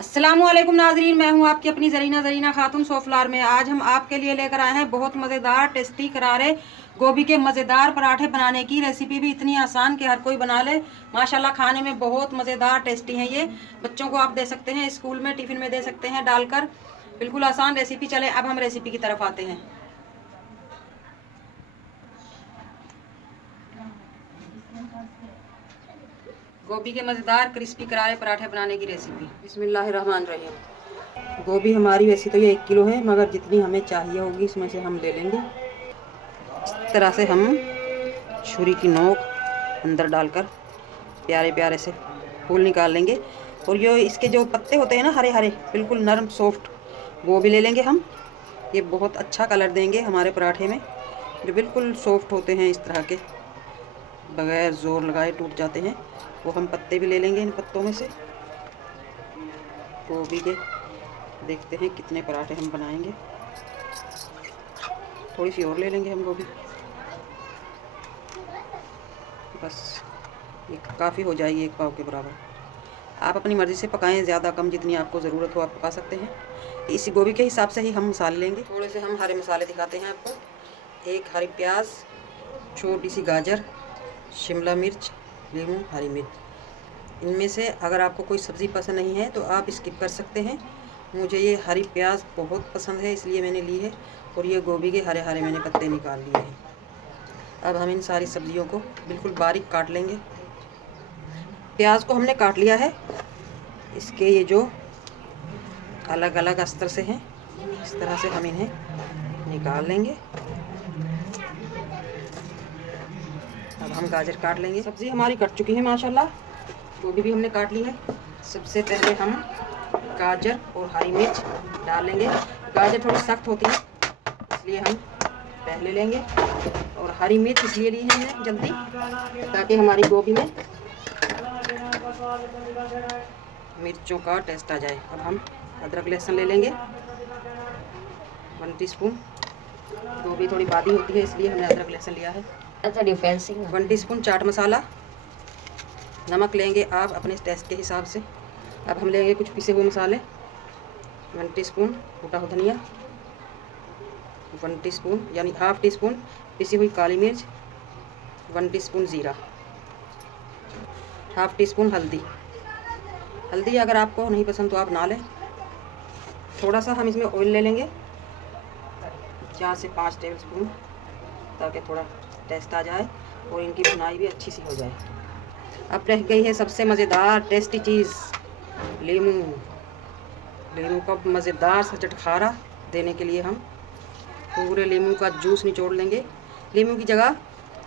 अस्सलामुअलैकुम नाजरीन, मैं हूं आपकी अपनी जरीना खातून सोफलार में। आज हम आपके लिए लेकर आए हैं बहुत मज़ेदार टेस्टी करारे गोभी के मज़ेदार पराठे बनाने की रेसिपी भी इतनी आसान कि हर कोई बना ले। माशाल्लाह खाने में बहुत मज़ेदार टेस्टी हैं ये। बच्चों को आप दे सकते हैं, स्कूल में टिफ़िन में दे सकते हैं डालकर। बिल्कुल आसान रेसिपी। चले अब हम रेसिपी की तरफ आते हैं। गोभी के मज़ेदार क्रिस्पी करारे पराठे बनाने की रेसिपी। बिस्मिल्लाहिर्रहमानिर्रहीम। गोभी हमारी वैसे तो ये 1 किलो है, मगर जितनी हमें चाहिए होगी इसमें से हम ले लेंगे। इस तरह से हम छुरी की नोक अंदर डालकर प्यारे प्यारे से फूल निकाल लेंगे। और ये इसके जो पत्ते होते हैं ना, हरे हरे बिल्कुल नरम सॉफ्ट, वो भी ले लेंगे हम। ये बहुत अच्छा कलर देंगे हमारे पराठे में। जो बिल्कुल सॉफ्ट होते हैं, इस तरह के बगैर ज़ोर लगाए टूट जाते हैं, वो हम पत्ते भी ले लेंगे। इन पत्तों में से गोभी के देखते हैं कितने पराठे हम बनाएंगे। थोड़ी सी और ले लेंगे हम गोभी, बस ये काफ़ी हो जाएगी 1 पाव के बराबर। आप अपनी मर्ज़ी से पकाएं, ज़्यादा कम, जितनी आपको ज़रूरत हो आप पका सकते हैं। इसी गोभी के हिसाब से ही हम मसाले लेंगे। थोड़े से हम हरे मसाले दिखाते हैं आपको। 1 हरी प्याज, छोटी सी गाजर, शिमला मिर्च, नींबू, हरी मिर्च। इनमें से अगर आपको कोई सब्ज़ी पसंद नहीं है तो आप स्किप कर सकते हैं। मुझे ये हरी प्याज बहुत पसंद है, इसलिए मैंने ली है। और ये गोभी के हरे हरे मैंने पत्ते निकाल लिए हैं। अब हम इन सारी सब्जियों को बिल्कुल बारीक काट लेंगे। प्याज को हमने काट लिया है। इसके ये जो अलग अलग अस्तर से हैं, इस तरह से हम इन्हें निकाल लेंगे। अब हम गाजर काट लेंगे। सब्ज़ी हमारी कट चुकी है माशाल्लाह। गोभी भी हमने काट ली है। सबसे पहले हम गाजर और हरी मिर्च डाल लेंगे। गाजर थोड़ी सख्त होती है, इसलिए हम पहले लेंगे। और हरी मिर्च इसलिए ली है हमने जल्दी, ताकि हमारी गोभी में मिर्चों का टेस्ट आ जाए। अब हम अदरक लहसुन ले लेंगे 1 टीस्पून। गोभी थोड़ी बादी होती है, इसलिए हमने अदरक लहसुन लिया है। 1 टीस्पून चाट मसाला। नमक लेंगे आप अपने टेस्ट के हिसाब से। अब हम लेंगे कुछ पिसे हुए मसाले। 1 टीस्पून कूटा हुआ धनिया, 1 टीस्पून यानी ½ टीस्पून पिसी हुई काली मिर्च, 1 टीस्पून ज़ीरा, ½ टीस्पून हल्दी। हल्दी अगर आपको नहीं पसंद तो आप ना लें। थोड़ा सा हम इसमें ऑयल ले लेंगे, 4 से 5 टेबलस्पून, ताकि थोड़ा टेस्ट आ जाए और इनकी भुनाई भी अच्छी सी हो जाए। अब रह गई है सबसे मज़ेदार टेस्टी चीज़, लीमू। लीमू का मज़ेदार सा चटखारा देने के लिए हम पूरे लीमू का जूस निचोड़ लेंगे। लीमू की जगह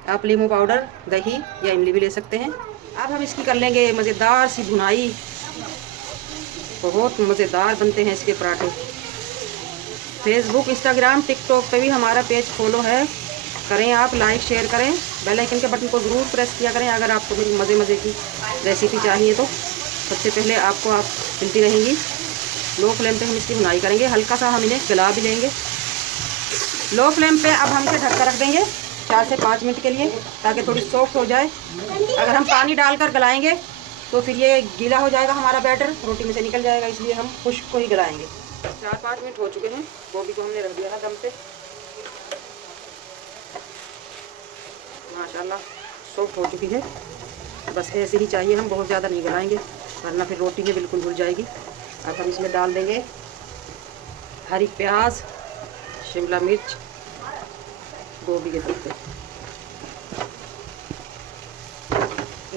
आप लीमू पाउडर, दही या इमली भी ले सकते हैं। अब हम इसकी कर लेंगे मज़ेदार सी भुनाई। बहुत मज़ेदार बनते हैं इसके पराठे। फेसबुक, इंस्टाग्राम, टिकटॉक पे भी हमारा पेज फॉलो है, करें आप, लाइक शेयर करें। बेल आइकन के बटन को ज़रूर प्रेस किया करें अगर आपको मेरी मज़े की रेसिपी चाहिए तो सबसे पहले आपको मिलती रहेंगी। लो फ्लेम पे हम इसकी भुनाई करेंगे। हल्का सा हम इन्हें गला भी लेंगे लो फ्लेम पे। अब हम इसे ढक कर रख देंगे 4 से 5 मिनट के लिए, ताकि थोड़ी सॉफ्ट हो जाए। अगर हम पानी डालकर गलाएंगे तो फिर ये गीला हो जाएगा, हमारा बैटर रोटी में से निकल जाएगा, इसलिए हम खुश्क को ही गलाएंगे। 4-5 मिनट हो चुके हैं। गोभी को हमने रख दिया है दम पे। माशाल्लाह सॉफ्ट हो चुकी है। बस ऐसे ही चाहिए, हम बहुत ज़्यादा नहीं गलाएंगे वरना फिर रोटी में बिल्कुल घुल जाएगी। अब हम इसमें डाल देंगे हरी प्याज, शिमला मिर्च, गोभी के पत्ते।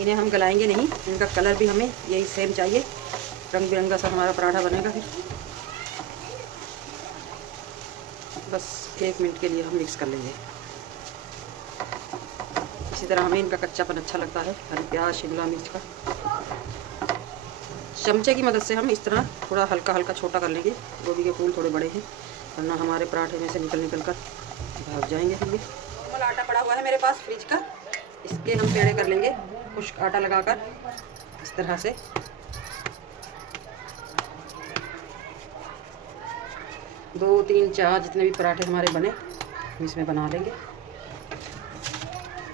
इन्हें हम गलाएंगे नहीं, इनका कलर भी हमें यही सेम चाहिए, रंग बिरंगा सा हमारा पराठा बनेगा। फिर बस 1 मिनट के लिए हम मिक्स कर लेंगे। इसी तरह हमें इनका कच्चापन अच्छा लगता है, हरी प्याज, शिमला मिर्च का। चमचे की मदद से हम इस तरह थोड़ा हल्का हल्का छोटा कर लेंगे। गोभी के फूल थोड़े बड़े हैं, वरना हमारे पराठे में से निकल कर भाग जाएंगे। फिर भी नॉर्मल आटा पड़ा हुआ है मेरे पास फ्रिज का, इसके हम पेड़े कर लेंगे खुश्क आटा लगाकर इस तरह से। दो, 3, 4 जितने भी पराठे हमारे बने हम इसमें बना लेंगे।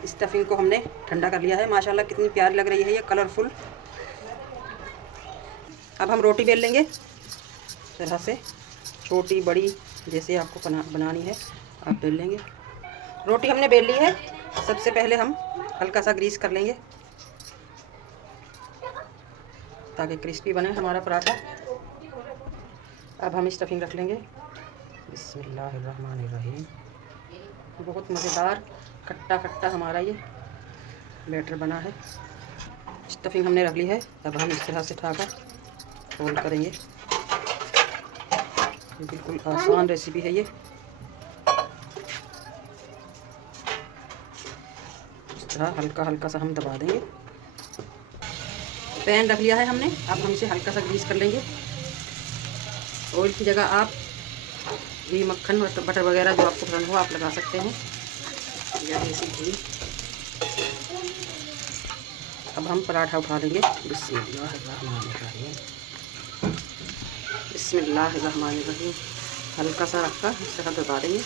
स्टफिंग को हमने ठंडा कर लिया है। माशाल्लाह कितनी प्यारी लग रही है ये, कलरफुल। अब हम रोटी बेल लेंगे इस तरह से, छोटी बड़ी जैसे आपको बनानी है आप बेल लेंगे। रोटी हमने बेल ली है। सबसे पहले हम हल्का सा ग्रीस कर लेंगे ताकि क्रिस्पी बने हमारा पराठा। अब हम स्टफिंग रख लेंगे। बिस्मिल्लाहिर्रहमानिर्रहीम। बहुत मज़ेदार खट्टा खट्टा हमारा ये बैटर बना है। स्टफिंग हमने रख ली है। अब हम इस तरह से उठाकर फोल्ड करेंगे। बिल्कुल आसान रेसिपी है ये। इस तरह हल्का हल्का सा हम दबा देंगे। पैन रख लिया है हमने। अब हम इसे हल्का सा ग्रीस कर लेंगे। ऑयल की जगह आप घी, मक्खन, बटर वगैरह जो आपको पसंद हो आप लगा सकते हैं, या देसी घी। अब हम पराठा उठा लेंगे। बिस्मिल्लाहिर्रहमानिर्रहीम। बिस्मिल्लाहिर्रहमानिर्रहीम। हल्का सा रखकर इस तरह दबा देंगे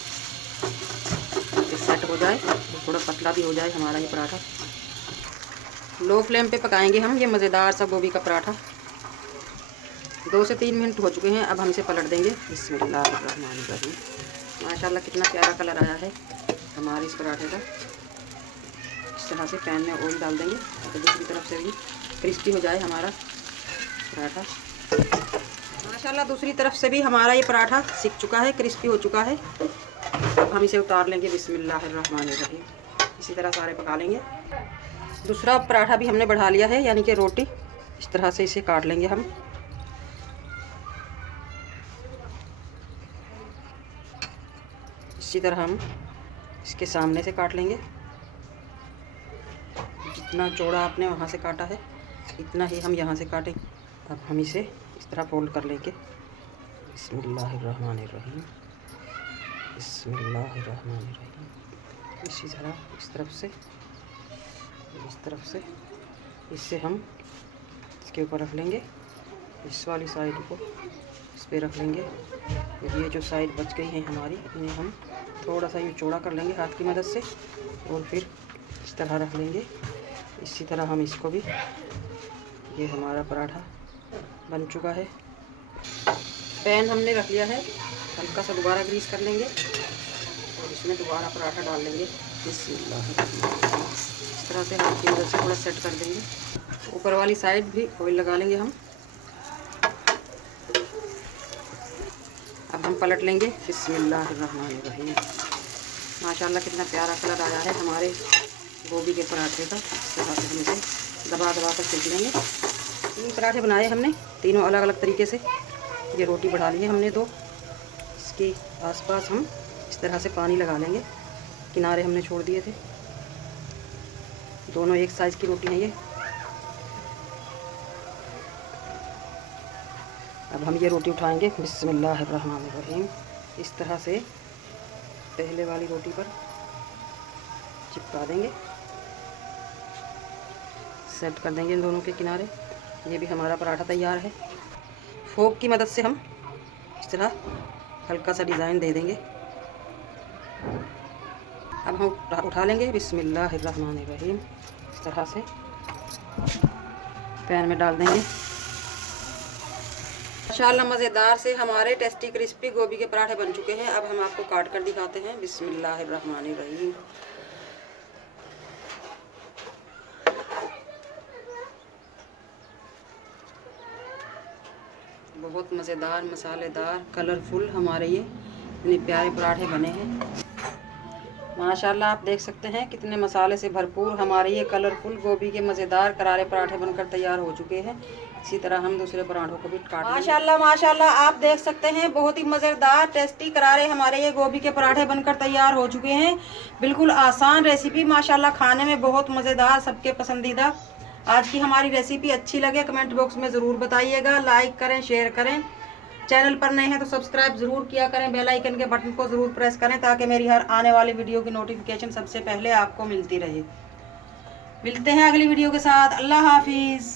ताकि सेट हो जाए, थोड़ा पतला भी हो जाए हमारा ये पराठा। लो फ्लेम पे पकाएंगे हम ये मज़ेदार सा गोभी का पराठा। 2 से 3 मिनट हो चुके हैं। अब हम इसे पलट देंगे। बिस्मिल्लाहिर्रहमानिर्रहीम। माशाल्लाह कितना प्यारा कलर आया है हमारे इस पराठे का। इस तरह से पैन में ऑयल डाल देंगे ताकि दूसरी तरफ से भी क्रिस्पी हो जाए हमारा पराठा। माशाल्लाह दूसरी तरफ से भी हमारा ये पराठा सिक चुका है, क्रिस्पी हो चुका है। अब हम इसे उतार लेंगे। बिस्मिल्लाहिर्रहमानिर्रहीम। इसी तरह सारे पका लेंगे। दूसरा पराठा भी हमने बढ़ा लिया है, यानी कि रोटी। इस तरह से इसे काट लेंगे हम। इसी तरह हम इसके सामने से काट लेंगे। जितना चौड़ा आपने वहाँ से काटा है इतना ही हम यहाँ से काटेंगे। अब हम इसे इस तरह फोल्ड कर लेंगे। बिस्मिल्लाहिर्रहमानिर्रहीम। बिस्मिल्लाहिर्रहमानिर्रहीम। इसी तरह इस तरफ से, इस तरफ से, इससे हम इसके ऊपर रख लेंगे। इस वाली साइड को इस पर रख लेंगे। ये जो साइड बच गई है हमारी, इन्हें हम थोड़ा सा यूँ चौड़ा कर लेंगे हाथ की मदद से और फिर इस तरह रख लेंगे। इसी तरह हम इसको भी, ये हमारा पराठा बन चुका है। पैन हमने रख लिया है। हल्का सा दोबारा ग्रीस कर लेंगे और इसमें दोबारा पराठा डाल लेंगे। बिस्मिल्लाह। इस तरह से हाथ की मदद से थोड़ा सेट कर देंगे। ऊपर वाली साइड भी ऑयल लगा लेंगे हम। अब हम पलट लेंगे। बिस्मिल्लाहिर्रहमानिर्रहीम। माशाल्लाह कितना प्यारा कलर आया है हमारे गोभी के पराठे का। इस तरह से हम इसे दबा दबा कर सेक लेंगे। 3 पराठे बनाए हमने, तीनों अलग अलग तरीके से। ये रोटी बढ़ा ली है हमने 2। इसके आसपास हम इस तरह से पानी लगा लेंगे। किनारे हमने छोड़ दिए थे। दोनों एक साइज़ की रोटी है ये। अब हम ये रोटी उठाएंगे। बिस्मिल्लाहिर्रहमानिर्रहीम। इस तरह से पहले वाली रोटी पर चिपका देंगे, सेट कर देंगे इन दोनों के किनारे। ये भी हमारा पराठा तैयार है। फोक की मदद से हम इस तरह हल्का सा डिज़ाइन दे देंगे। अब हम उठा लेंगे। बिस्मिल्लाहिर्रहमानिर्रहीम। इस तरह से पैन में डाल देंगे। माशाल्लाह मज़ेदार से हमारे टेस्टी क्रिस्पी गोभी के पराठे बन चुके हैं। अब हम आपको काट कर दिखाते हैं। बिस्मिल्लाहिर्रहमानिर्रहीम। बहुत मज़ेदार, मसालेदार, कलरफुल हमारे ये इतने प्यारे पराठे बने हैं। माशाल्लाह आप देख सकते हैं कितने मसाले से भरपूर हमारे ये कलरफुल गोभी के मज़ेदार करारे पराठे बनकर तैयार हो चुके हैं। इसी तरह हम दूसरे पराठों को भी काट लेंगे। माशाल्लाह माशाल्लाह आप देख सकते हैं बहुत ही मज़ेदार टेस्टी करारे हमारे ये गोभी के पराठे बनकर तैयार हो चुके हैं। बिल्कुल आसान रेसिपी, माशाल्लाह खाने में बहुत मज़ेदार, सबके पसंदीदा। आज की हमारी रेसिपी अच्छी लगे कमेंट बॉक्स में ज़रूर बताइएगा। लाइक करें, शेयर करें। चैनल पर नए हैं तो सब्सक्राइब ज़रूर किया करें। बेल आइकन के बटन को ज़रूर प्रेस करें ताकि मेरी हर आने वाली वीडियो की नोटिफिकेशन सबसे पहले आपको मिलती रहे। मिलते हैं अगली वीडियो के साथ। अल्लाह हाफिज़।